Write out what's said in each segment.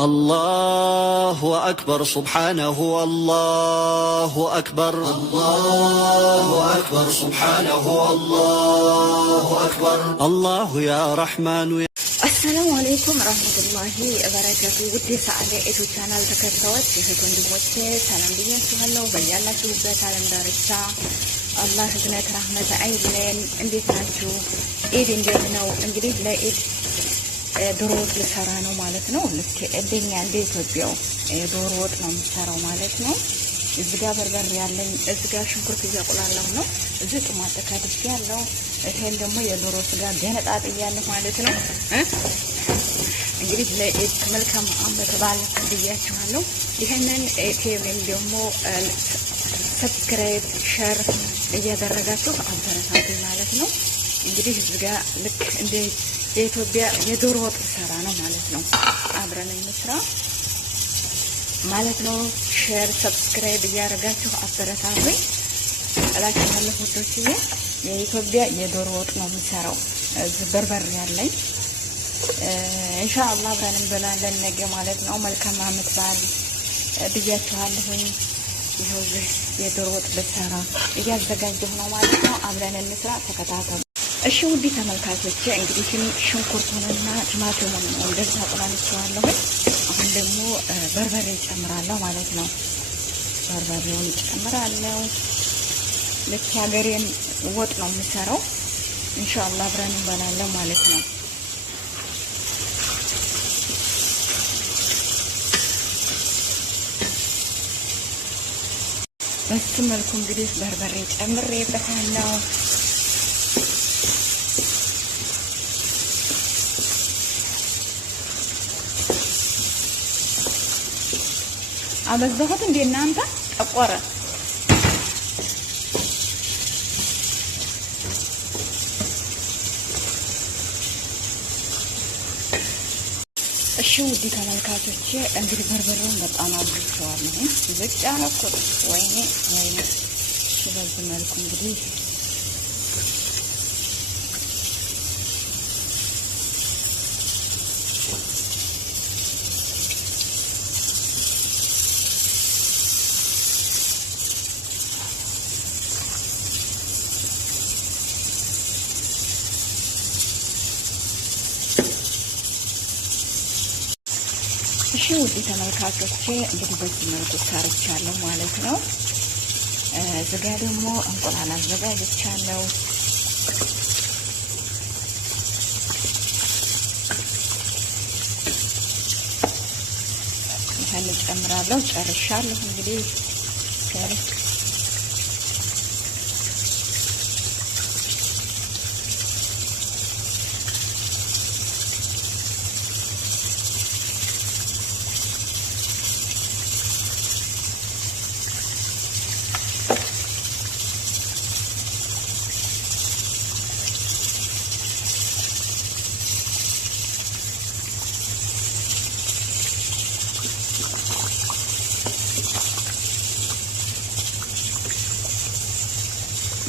الله أكبر سبحانه الله أكبر الله أكبر سبحانه الله أكبر الله يا رحمن يا السلام عليكم ورحمة الله وبركاته ودي سعادة إتو channel ተከታዮች እህቶች ወንድሞቼ ሰላም ብያችኋለሁ በያላችሁበት ዓለም ዳርቻ አላህ ህዝነት ረህመት አይለን እንዴት ናችሁ ኢድ እንዴት ነው እንግዲህ ለኢድ ዶሮ ወጥ ልሰራ ነው ማለት ነው ልክ እንደኛ እንደ ኢትዮጵያው ዶሮ ወጥ ነው የምሰራው ማለት ነው እዚህ ጋር በርበሬ ያለኝ እዚህ ጋር ሽንኩርት እያቆላለሁ ነው እዚህ ጦማት ከድፍ ያለው ይሄን ደግሞ የዶሮ ስጋ ገነጣጥያለሁ ማለት ነው እንግዲህ ለኢድ መልካም አመት በዓል ብያችኋለሁ ይሄንን ቲቪን ደግሞ ሰብስክራይብ ሼር እያደረጋችሁ አበረታቱ ማለት ነው እንግዲህ እዚህ ጋር ልክ እንደ የኢትዮጵያ የዶሮ ወጥ ሰራ ነው ማለት ነው አብረን እንስራ ማለት ነው ሼር ሰብስክራይብ እያደረጋችሁ አበረታቱኝ እላችኋለሁ ውዶችዬ የኢትዮጵያ የዶሮ ወጥ ነው የምሰራው እዚህ በርበሬ ያለኝ ኢንሻአላህ አብረን እንበላለን ነገ ማለት ነው መልካም አመት በዓል ብያችኋለሁኝ ይሄው የዶሮ ወጥ ልሰራ እያዘጋጀሁ ነው ማለት ነው አብረን እንስራ ተከታተሉ እሺ ውድ ተመልካቾቼ እንግዲህ ሽንኩርቱንና ቲማቲሙን እንደዛ አቆላልቻለሁ አሁን ደግሞ በርበሬ ጨምራለሁ ማለት ነው በርበሬውን ጨምራለሁ ልክ ሀገሬን ወጥ ነው የምሰራው ኢንሻአላህ አብረን እንበላለን ማለት ነው በዚህ መልኩ እንግዲህ በርበሬ ጨምሬበታለሁ አበዛሁት እንደ እናንተ ጠቆረ እሺ ውድ ተመልካቾቼ እንግዲህ በርበሬውን በጣም አብዝቼዋለሁ ዝቅ ያረኩት ወይኔ በዚህ መልኩ እንግዲህ እሺ ውድ ተመልካቾቼ እንግዲህ በዚህ መልኩ ሰርቻለሁ ማለት ነው እዚህ ጋር ደግሞ እንቁላል አዘጋጅቻለሁ ይሄን ጨምራለሁ ጨርሻለሁ እንግዲህ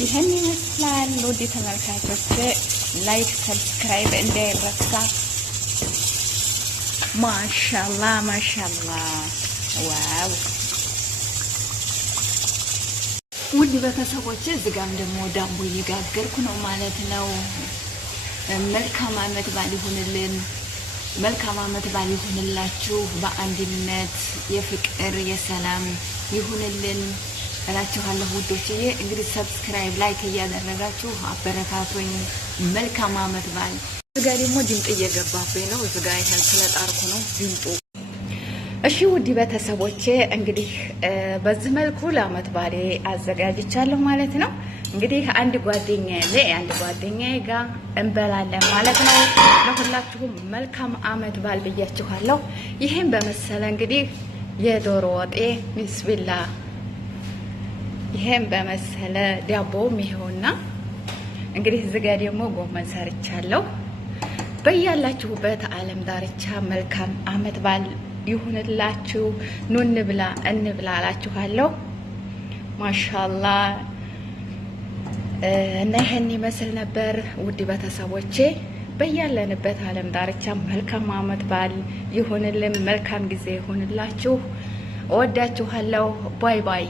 ይሄን ይመስላል ውድ ተመልካቾች ላይክ ሰብስክራይብ እንዳይረሳ ማሻአላህ ዋው ውድ ቤተሰቦቼ እዚህ ጋር ደግሞ ዳቦ እየጋገርኩ ነው ማለት ነው መልካም አመት በዓል ይሁንልን መልካም አመት በዓል ይሁንላችሁ በአንድነት የፍቅር የሰላም ይሁንልን እላችኋለሁ ውዶችዬ እንግዲህ ሰብስክራይብ ላይክ እያደረጋችሁ አበረታቱኝ መልካም አመት በዓል እዚህ ጋር ደግሞ ድምጽ እየገባብኝ ነው እዚህ ጋር ይሄን ስለጣርኩ ነው ድምጹ እሺ ውድ ቤተሰቦቼ እንግዲህ በዚህ መልኩ ለአመት በዓል አዘጋጅቻለሁ ማለት ነው እንግዲህ አንድ ጓደኛዬ ጋር እንበላለን ማለት ነው ለሁላችሁም መልካም አመት በዓል ብያችኋለሁ ይሄን በመሰለ እንግዲህ የዶሮ ወጤ ቢስሚላ ይሄን በመሰለ ዳቦም ይሄውና እንግዲህ እዚህ ጋር ደግሞ ጎመን ሰርቻለሁ በያላችሁበት ዓለም ዳርቻ መልካም አመት በዓል ይሁንላችሁ ኑ እንብላ አላችኋለሁ ማሻአላህ እና ይሄን ይመስል ነበር ውድ ቤተሰቦቼ በያለንበት ዓለም ዳርቻ መልካም ዓመት በዓል ይሁንልን። መልካም ጊዜ ይሁንላችሁ። እወዳችኋለሁ። ባይ ባይ።